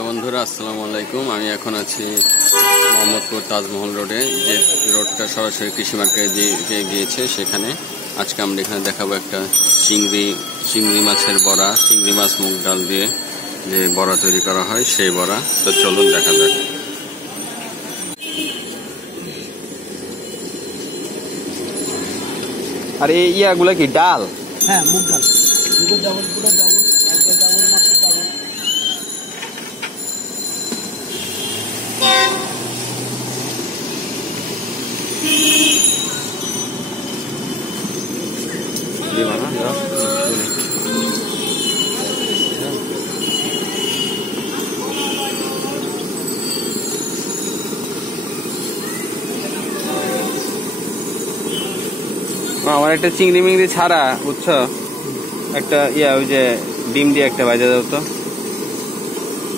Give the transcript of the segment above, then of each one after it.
Hello বন্ধুরা, আসসালামু আলাইকুম। আমি এখন আছি মোহাম্মদপুর তাজমহল রোডে, যে রোডটা সরাসরি কৃষি মার্কেটে গিয়েছে। সেখানে আজকে আমরা এখানে দেখাবো একটা চিংড়ি মাছের বড়া, চিংড়ি মাছ মুগ ডাল দিয়ে যে বড়া তৈরি করা হয় সেই বড়া। তো চলুন দেখা যাক। আর এই ইয়াগুলা কি ডাল? হ্যাঁ, মুগ ডাল, মুগের ডাবল, পুরো ডাবল, একবার ডাবল, মাছের ডাবল। আমার একটা চিংড়ি মিংড়ি ছাড়া, বুঝছো, একটা ওই যে ডিম দিয়ে একটা বাজা দাও তো,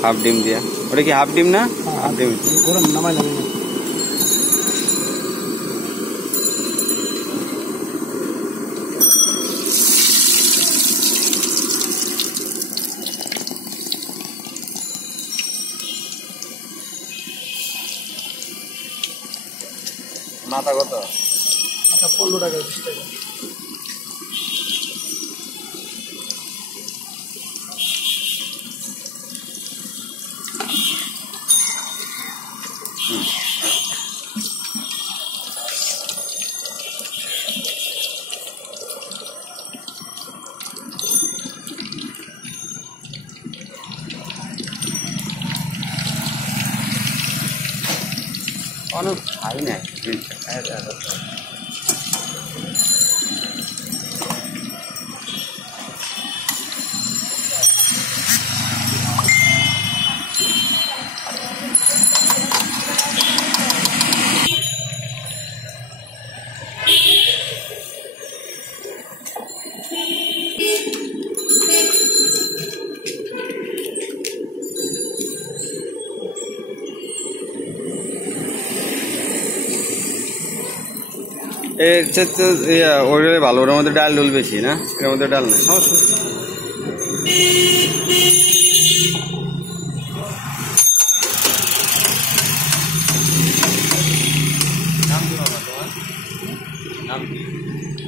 হাফ ডিম দিয়া। ওটা কি হাফ ডিম না? হাফ ডিম গরম নামাই লাগে না। মাথা কত? আচ্ছা, 15 টাকা, 20 টাকা। অনেক খাই নাই এর তো ওইটাই ভালো। ওটার মধ্যে ডাল ডুল বেশি না, এর মধ্যে ডাল নেই।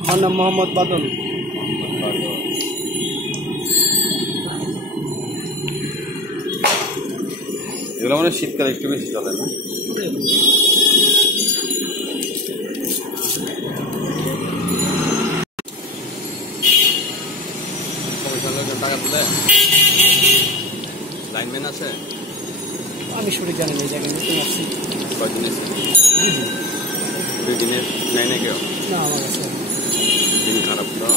আমার নাম মোহাম্মদ বাদল। এগুলো মানে শীতকালে একটু বেশি চলে না? টাকা তুলে লাইনম্যান আছে? আমি সঠিক জানি না, এই জায়গায় নতুন আসছি। কয়দিন এসে? 2 দিনের নাই না কেউ? না, আমার কাছে দিন খারাপ তো।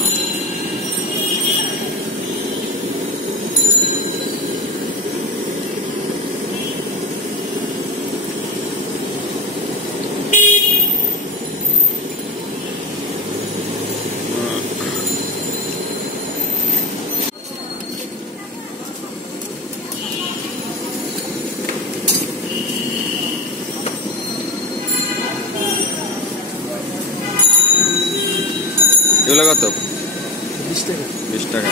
এগুলো কত? 20 টাকা। 20 টাকা।